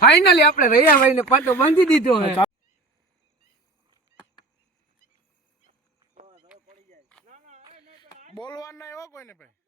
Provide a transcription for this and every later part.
Finally આપણે રહ્યા ભાઈ ને પાટો બાંધી દીધો હે બોલવા ના એવો કોઈ ને ભાઈ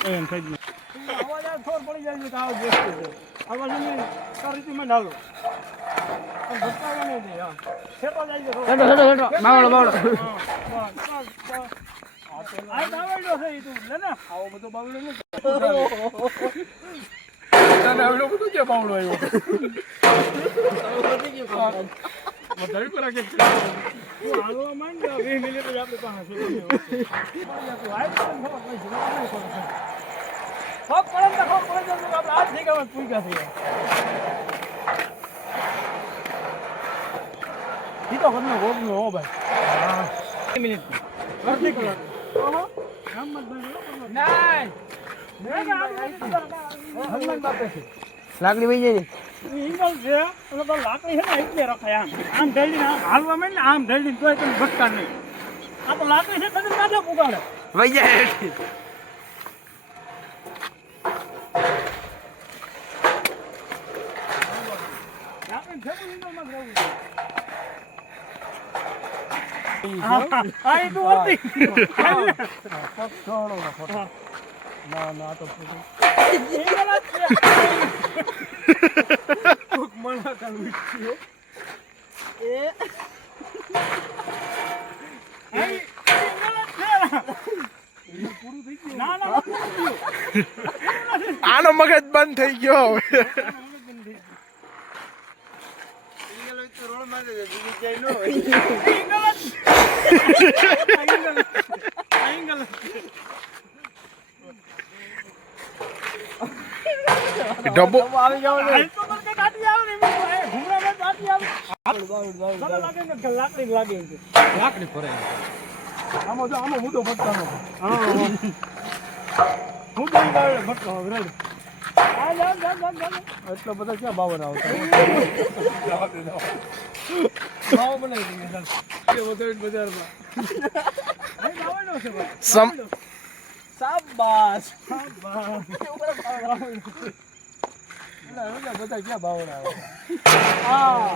થોડ પડી જાય છે આવો બેસતો છે આવા જમીન કરીતીમાં ડાલો ભટકાવા નહીં દે હા છેટો જાય છે હેડો બાવળો બાવળો આ બાવળો છે ઈ તું લે ને આવો બધો બાવળો ને તને આવડો બધું કે બાવળો આવ્યો વધારે પર કે હાલવા માંડ 20 મિનિટ જ આપણે પાસે છે આઈ તો ખોપ પડે તો ખોપ પડે તો આપણે આજ થઈ ગયા પૂઈકા થઈ ગયા ઈ તો ઘરનો ગોગનો હો ભાઈ હા 2 મિનિટ વર્તી કરો ઓહો હનુમાન બાપે છે લાકડી વહી જાય ઇંગલ છે એટલે તો લાકડી છે ને એટલે રખાય આમ ઢેલીને હાલવા માંડ ને આમ ઢેલીને તોય તમે ભટકા નહીં આ તો લાકડી છે કદી કાઢે પુગાડે વહી જાય લાકડી છે ઇંગલમાં જ રહેવું આ ઈ તું હતી પક્ષોળો ના ફોટો ના ના તો ઇંગલ જ છે કોક મણા કાઢવી છે એ આઈ ઇંગલ જ છે પૂરું થઈ ગયું ના ના પૂરું થયું આનો મગજ બંધ થઈ ગયો હવે ડબ્બો આવી જાવ ને તો પર કે કાટી આવ ને ઘુમરા માં કાટી આવ મને લાગે ને લાકડી લાગે છે લાકડી ફરે આમો જો આમો મુદો ભટકાનો હા મુદો બાવળે ભટકાવો રેડ આ જા એટલો બધો ક્યાં બાવળ આવતા ભાવ બનાવી દીધા કે વધુ બજારમાં એ બાવળનો છે ભાઈ શાબાશ શાબાશ બધા ક્યાં બાવળ આવે હા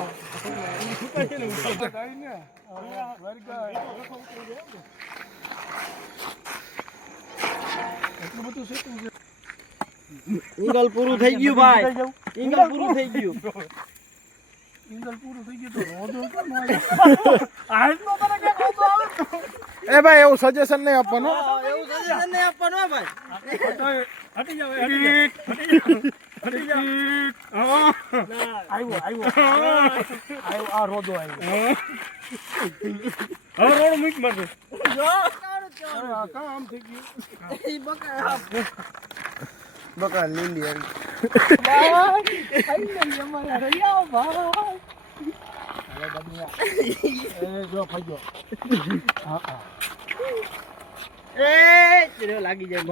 ઇંગલ પૂરું થઈ ગયું ભાઈ ઇંગલ પૂરું થઈ ગયું ઇંગલ પૂરું થઈ ગયું તો રોજો કેમ હોય આજ તો તને કે રોજો આવે એ ભાઈ એવું સજેશન નહીં આપવાનું એવું સજેશન નહીં આપવાનું હો ભાઈ હટી જાવ હટી જાવ આવ્યો આ રોજો આવ્યો હવે રોડ મૂક મારજો કામ થઈ ગયું બકા લીલી લાગી જાય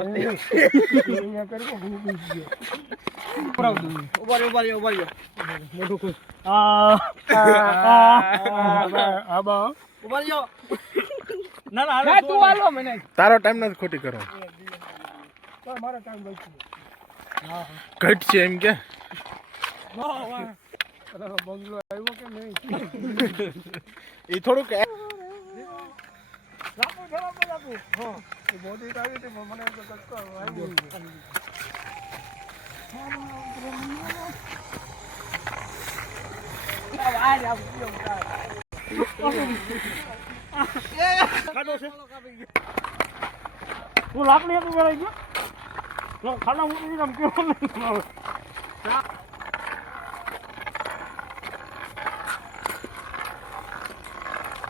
તારો ટાઈમ નથી ખોટી કરો મારા ટાઈમ બચી ઘટ છે એમ કે બંગલો આવ્યો કે નહીં એ થોડુંક મોદી આવી હતી મને તો કચકો આવ્યો તું લાકડી હતું વેળાઈ ગયો ખાના મૂકી આમ કેવું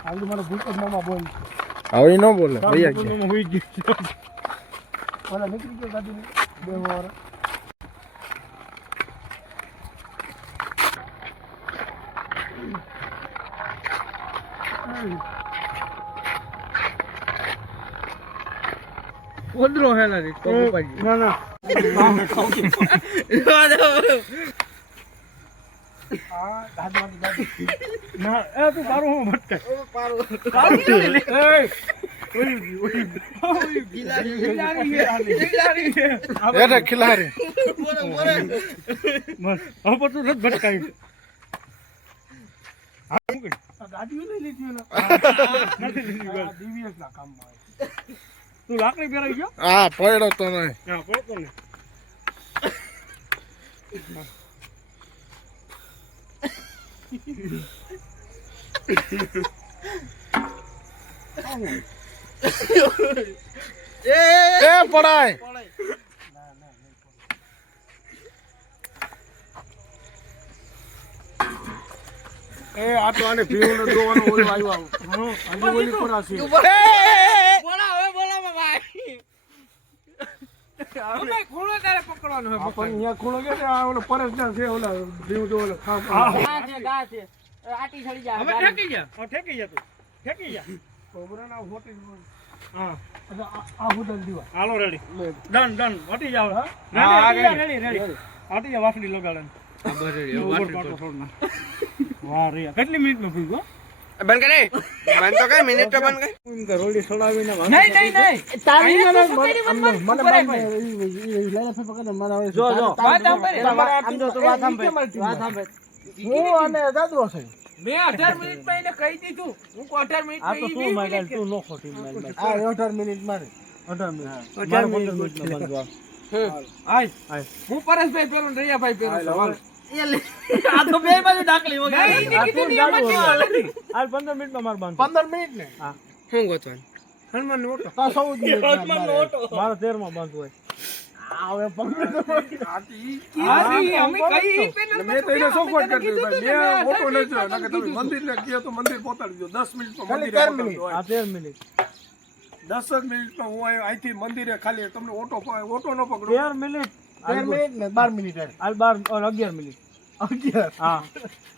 આજે મારે ભૂખ મામા બોલ હવે ન બોલે ભૈયા કે હોઈ ગયો ઓલા નીકળી ગયો ગાડી બે વાર ઓદરો હેલા રી તો ઉપાજી ના ના ના એ તું તારું હું ભટકાય ખિલાડી ભટકાય તું લાકડી પહેરાઈ ગયો હા પડ્યો તો નહીં હા પડતો ને એ પડાય એ આ તો આને ભીવનો દોવાનો ઓલો આવ્યો આજે ઓલી પરાસી બોલા હવે બોલા ભાઈ અમે ખૂણો તારે પકડવાનો હે પણ અહીંયા ખૂણો કે આ ઓલો પરેશ ના છે ઓલા ભીવ જો ઓલો ખાવ ગા છે આટી છડી જા હવે ઠેકી જા ઠેકી જા તું ઠેકી જા કોબરાના હોટી હા આ હોટલ દીવા હાલો રેડી ડન ડન હટી જાવ રેડી હટી જા વાસડી લગાડે વાહ રે કેટલી મિનિટમાં થઈ ગયો બંધ કરે બંધ તો કઈ મિનિટ તો બંધ કર રોડી છોડાવીને નહીં તારી મને લાઈન પર પકડને મને આવે જો વાત સાંભળ તો વાત સાંભળ હું અને દાદરો છે મેં 18 મિનિટમાં એને કહી દીધું હું 18 મિનિટમાં આ તો તું માગલ તું નો ખોટી માગલ આ 18 મિનિટ મારે 18 મિનિટ બંધવા આય હું પરેશભાઈ પેલું રૈયાભાઈ પેલું આ તો બે બાજુ ડાકલી વગર આ 15 મિનિટમાં માર બાંધ 15 મિનિટ ને હા હું ગોતવાનું હનુમાન નો ઓટો તા 14 મિનિટ હનુમાન નો ઓટો મારો 13 માં બાંધ હોય હવે અમે કઈ પેલા મેં તો એને સપોર્ટ કરી દીધો ભાઈ મેં ઓટો ન જો નકે તમે મંદિર ને ગયા તો મંદિર પહોંચાડી દો 10 મિનિટમાં મંદિર આ 13 મિનિટ 10 જ મિનિટમાં હું અહીંથી મંદિરે ખાલી તમને ઓટો નો પકડો 13 મિનિટ 13 મિનિટ ને 12 મિનિટ હાલ 12 અને 11 મિનિટ 11 હા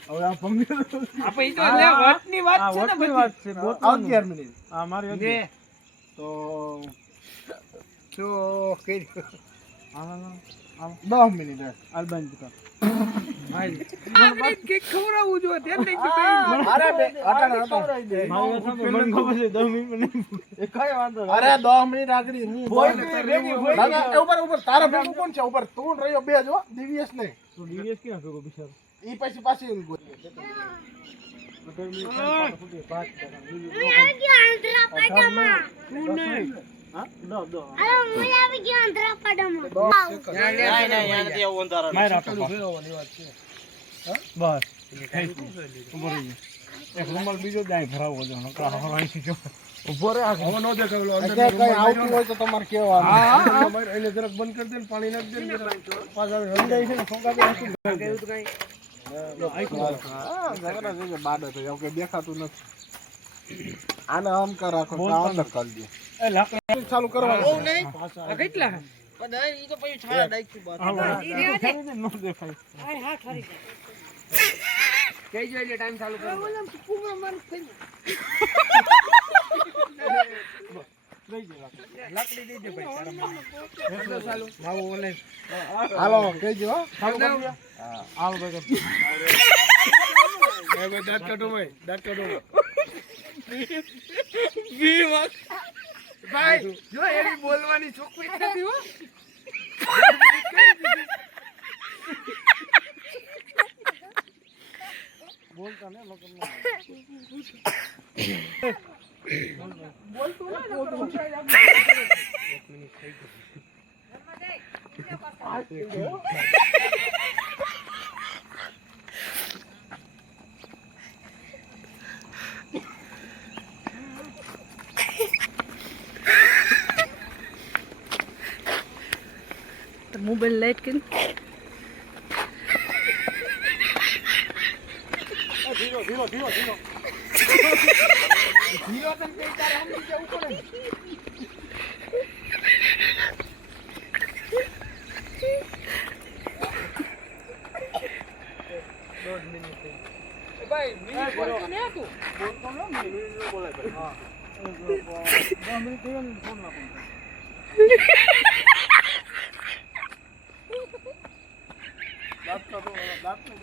હવે આ પંગી આપણે તો લે વાતની વાત છે ને બધી વાત છે 11 મિનિટ હા મારી 11 તો જો કે 10 મિનિટ હાલ બંધ કર ભાઈ મને કે ખવરાવું જો તેમ નહીં કે અરે ખવરાઈ દે માવો મને ખબર છે 10 મિનિટ એ કઈ વાંધો અરે 10 મિનિટ આગળી હું દાદા ઉપર તારા ભેગું કોણ છે ઉપર તું રહ્યો બે જો દિવ્યેશ ને તો દિવ્યેશ ક્યાં ભેગો બિચારો ઈ પાછી એક રૂમાલ બીજો જાય ભરાવો જો ઉભો રે આ હવે નો દેખાવેલો અંદર આવતું હોય તો તમારે કેવાનું એને જરાક બંધ કરી દે ને પાણી નાખી દે ને પાછા રંગાઈ છે ને સોંગા દે હતું કેવું તો કઈ બાડો તો એવું કે દેખાતું નથી આને આમ કર રાખો અંદર કરી દે એ લાકડી ચાલુ કરવાનું નહીં આ કેટલા પણ ઈ તો પછી છાડા ડાઈક બાત નો દેખાય હા ઠરી કઈ જો એટલે ટાઈમ ચાલુ કરો બોલમ કુમા મન થઈ લાકડી દઈ દે ભાઈ ચાલુ માવો ઓલે હાલો કહીજો હાલો હાલો ભાઈ એ દાંત કાઢો ભાઈ જો એની બોલવાની છોકરી નથી હો બોલતા ને લોકો બોલતું ના મોબાઈલ લાઈટ કરી ધીરો ધીરો ધીરો ધીરો ધીરો તને કઈ તારે સમજી જવું પડે ભાઈ મિનિટ બોલતો ને તું બોલતો ન મિનિટ બોલાય ભાઈ હા 10 મિનિટ થયો ને ફોન નાખો દાંત કાઢો, દાંત કાઢો.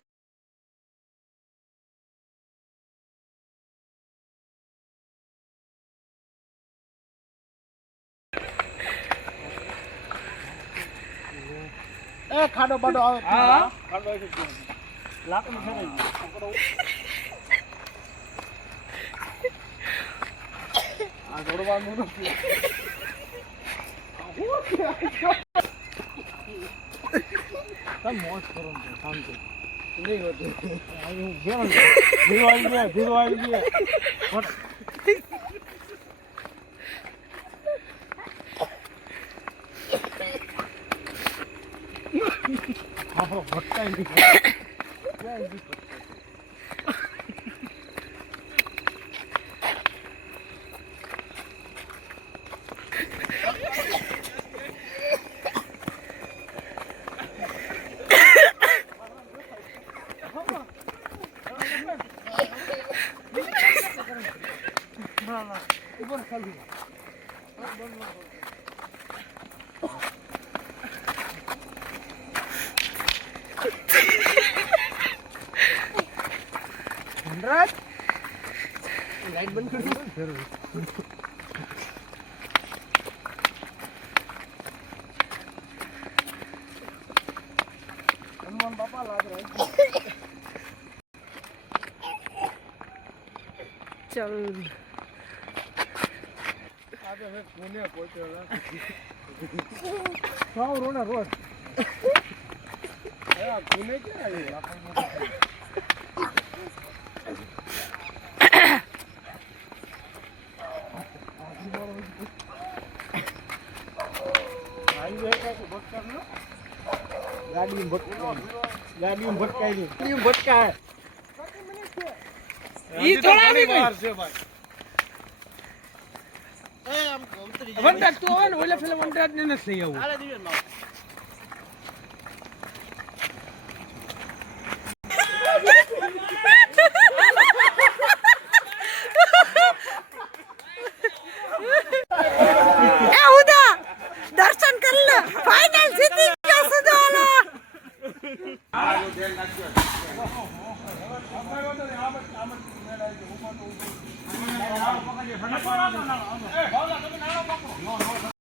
એ ખાડો બાડો આવે હા. ખાડો આવી ગયો. લાકડું ફેરાઈ ગયું. આ દોડવાનું નથી. તમે મોજ કરો ને શાંતિ. નહીં હોતું. હું ગયો ને. ધીરો આવી ગયા, ધીરો આવી ગયા. હા, ભટકાઈ ગયું. લાઈટ બંધ કરી હનુમાન બાપા લાગ રહ્યા ચલ આજે હવે કોને પહોંચ્યો સાવ રોના રોડ કોને ક્યાં આવ્યું ગાડી ભટકાય ભટકાય ઈ થોડા આવી ગઈ વાર છે ભાઈ વંટાટ તો આવે ને ઓલા પેલા વંટાટ ને નથી લઈ આવું હાલે દિવ્ય